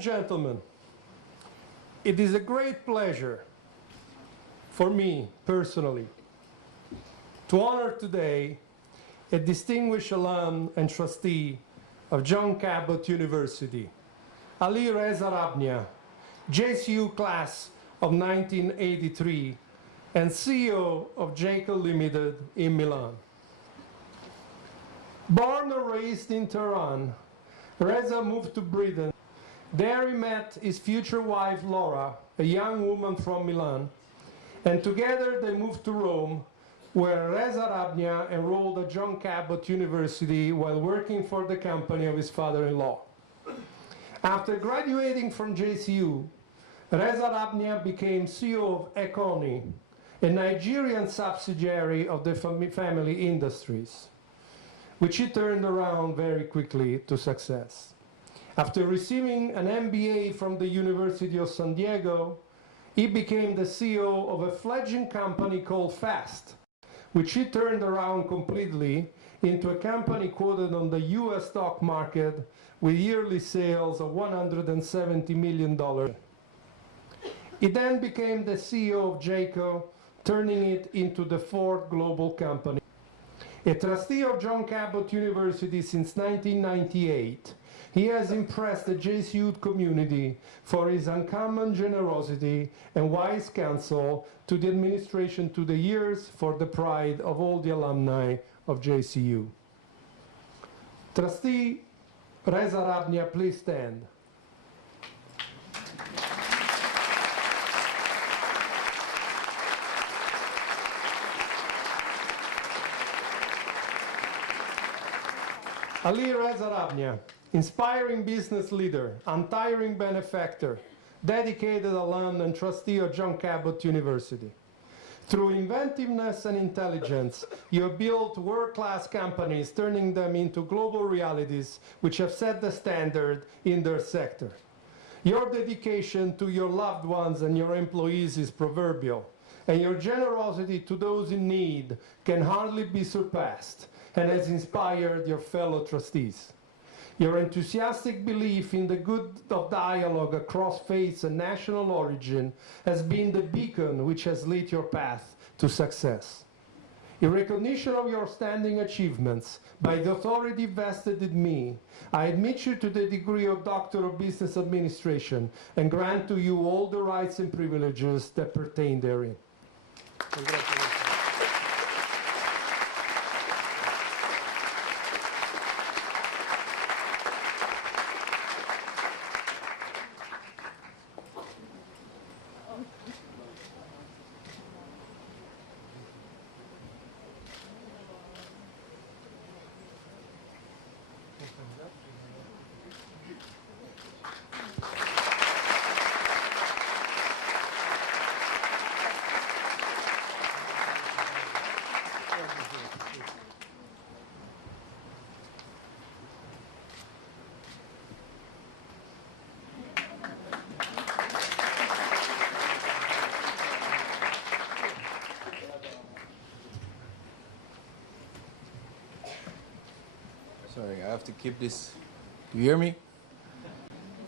and gentlemen, it is a great pleasure for me personally to honor today a distinguished alum and trustee of John Cabot University, Ali Reza Arabnia, JCU class of 1983 and CEO of JCU Limited in Milan. Born and raised in Tehran, Reza moved to Britain. There he met his future wife Laura, a young woman from Milan, and together they moved to Rome, where Reza Arabnia enrolled at John Cabot University while working for the company of his father-in-law. After graduating from JCU, Reza Arabnia became CEO of Econi, a Nigerian subsidiary of the family industries, which he turned around very quickly to success. After receiving an MBA from the University of San Diego, he became the CEO of a fledgling company called Fast, which he turned around completely into a company quoted on the US stock market with yearly sales of $170 million. He then became the CEO of JCU, turning it into the fourth global company. A trustee of John Cabot University since 1998, he has impressed the JCU community for his uncommon generosity and wise counsel to the administration to the years for the pride of all the alumni of JCU. Trustee Reza Arabnia, please stand. Ali Reza Arabnia, inspiring business leader, untiring benefactor, dedicated alum and trustee of John Cabot University. Through inventiveness and intelligence, you have built world-class companies, turning them into global realities which have set the standard in their sector. Your dedication to your loved ones and your employees is proverbial, and your generosity to those in need can hardly be surpassed, and has inspired your fellow trustees. Your enthusiastic belief in the good of dialogue across faiths and national origin has been the beacon which has lit your path to success. In recognition of your outstanding achievements, by the authority vested in me, I admit you to the degree of Doctor of Business Administration and grant to you all the rights and privileges that pertain therein. Congratulations. Sorry, I have to keep this. Do you hear me?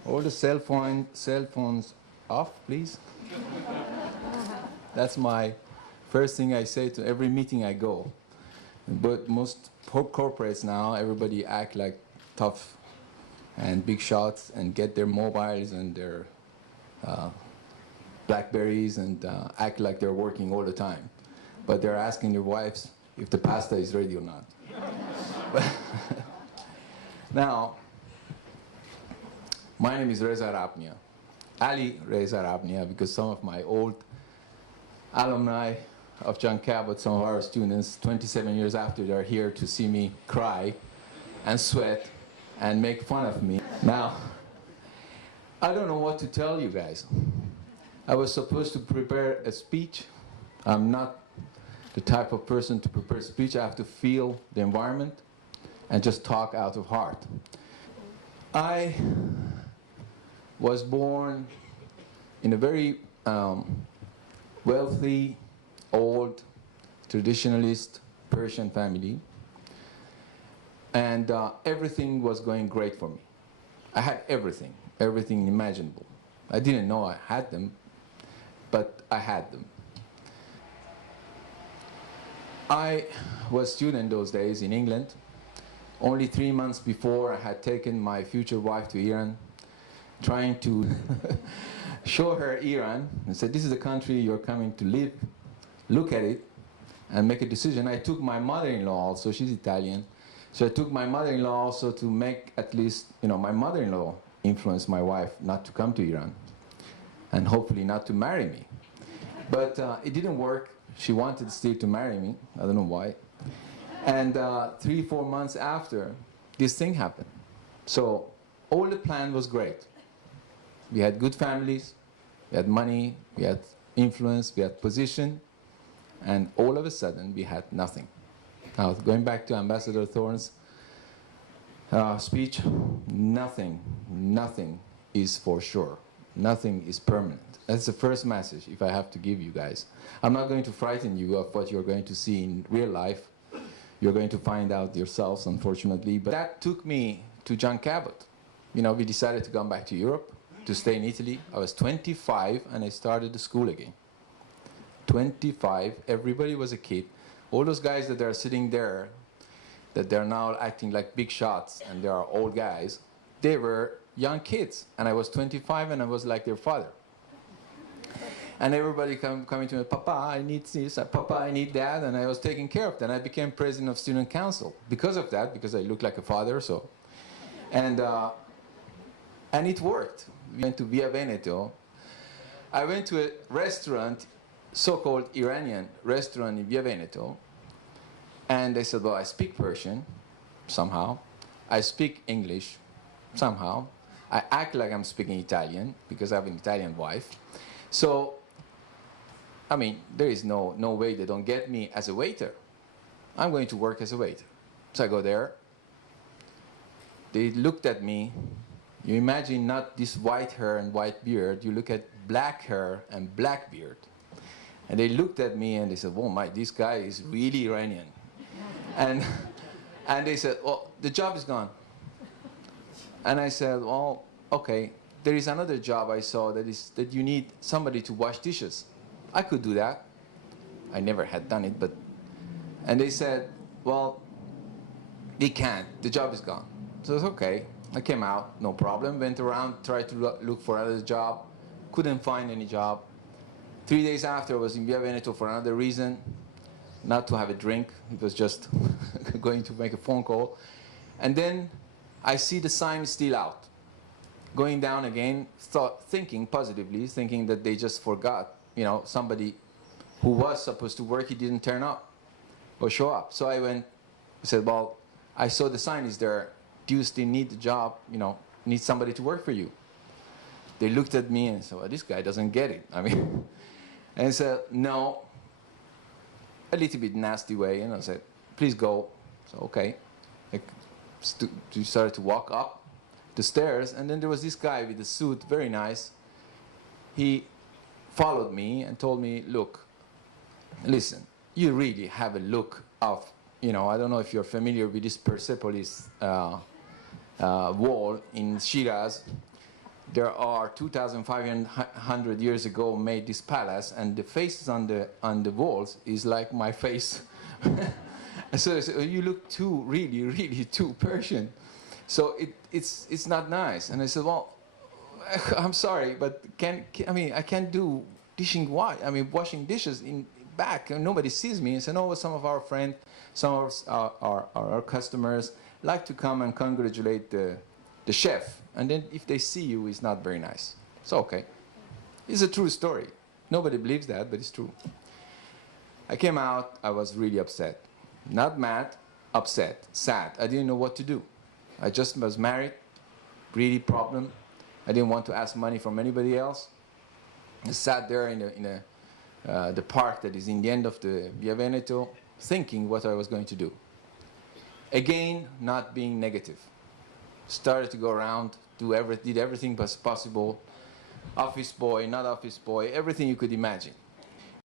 All the cell phones off, please. That's my first thing I say to every meeting I go. But most corporates now, everybody act like tough and big shots and get their mobiles and their Blackberries and act like they're working all the time. But they're asking their wives if the pasta is ready or not. Now, my name is Reza Arabnia, Ali Reza Arabnia, because some of my old alumni of John Cabot, some of our students, 27 years after, they're here to see me cry and sweat and make fun of me. Now, I don't know what to tell you guys. I was supposed to prepare a speech. I'm not the type of person to prepare a speech. I have to feel the environment and just talk out of heart. I was born in a very wealthy, old, traditionalist Persian family, and everything was going great for me. I had everything, everything imaginable. I didn't know I had them, but I had them. I was a student those days in England. Only 3 months before, I had taken my future wife to Iran, trying to show her Iran and said, this is the country you're coming to live. Look at it and make a decision. I took my mother-in-law also, she's Italian. So I took my mother-in-law also to make at least, my mother-in-law influence my wife not to come to Iran and hopefully not to marry me. But it didn't work. She wanted still to marry me. I don't know why. And 3-4 months after, this thing happened. So all the plan was great. We had good families, we had money, we had influence, we had position, and all of a sudden we had nothing. Now, going back to Ambassador Thorne's speech, nothing is for sure. Nothing is permanent. That's the first message, if I have to give you guys. I'm not going to frighten you of what you're going to see in real life. You're going to find out yourselves, unfortunately. But that took me to John Cabot. We decided to come back to Europe, to stay in Italy. I was 25, and I started the school again. 25, everybody was a kid. All those guys that are sitting there, that they're now acting like big shots, and they are old guys, they were young kids. And I was 25, and I was like their father. And everybody coming to me, Papa, I need this, Papa, I need that, and I was taking care of that. And I became president of student council because of that, because I looked like a father, so. And it worked. We went to Via Veneto. I went to a restaurant, so-called Iranian restaurant in Via Veneto, and they said, well, I speak Persian, somehow. I speak English, somehow. I act like I'm speaking Italian, because I have an Italian wife. So, there is no way they don't get me as a waiter. I'm going to work as a waiter. So I go there. They looked at me. You imagine not this white hair and white beard. You look at black hair and black beard. And they looked at me and they said, oh this guy is really Iranian. and they said, oh, the job is gone. And I said, well, okay. There is another job I saw that you need somebody to wash dishes. I could do that. I never had done it, and they said, well, they can't. The job is gone. So it's okay. I came out, no problem. Went around, tried to look for another job. Couldn't find any job. 3 days after, I was in Via Veneto for another reason, not to have a drink. It was just going to make a phone call. And then I see the sign still out. Going down again, thinking positively, thinking that they just forgot, somebody who was supposed to work, he didn't turn up or show up. So I went, I said, well, I saw the sign is there. Do you still need the job? Need somebody to work for you? They looked at me and said, well, this guy doesn't get it. And I said, no, a little bit nasty way. And I said, please go. So, okay. I started to walk up the stairs, and then there was this guy with a suit, very nice. He followed me and told me, look, listen, you really have a look of, I don't know if you're familiar with this Persepolis wall in Shiraz. There are 2,500 years ago made this palace, and the faces on the walls is like my face. So they said, you look really too Persian. So it's not nice. And I said, well, I'm sorry, but I can't do washing dishes in back, and nobody sees me. And said, no, some of our friends, some of our customers like to come and congratulate the chef. And then if they see you, it's not very nice. So, okay. It's a true story. Nobody believes that, but it's true. I came out, I was really upset. Not mad, upset, sad. I didn't know what to do. I just was married, really problem. I didn't want to ask money from anybody else. I sat there in the park that is in the end of the Via Veneto, thinking what I was going to do. Again, not being negative. Started to go around, did everything possible. Office boy, not office boy, everything you could imagine.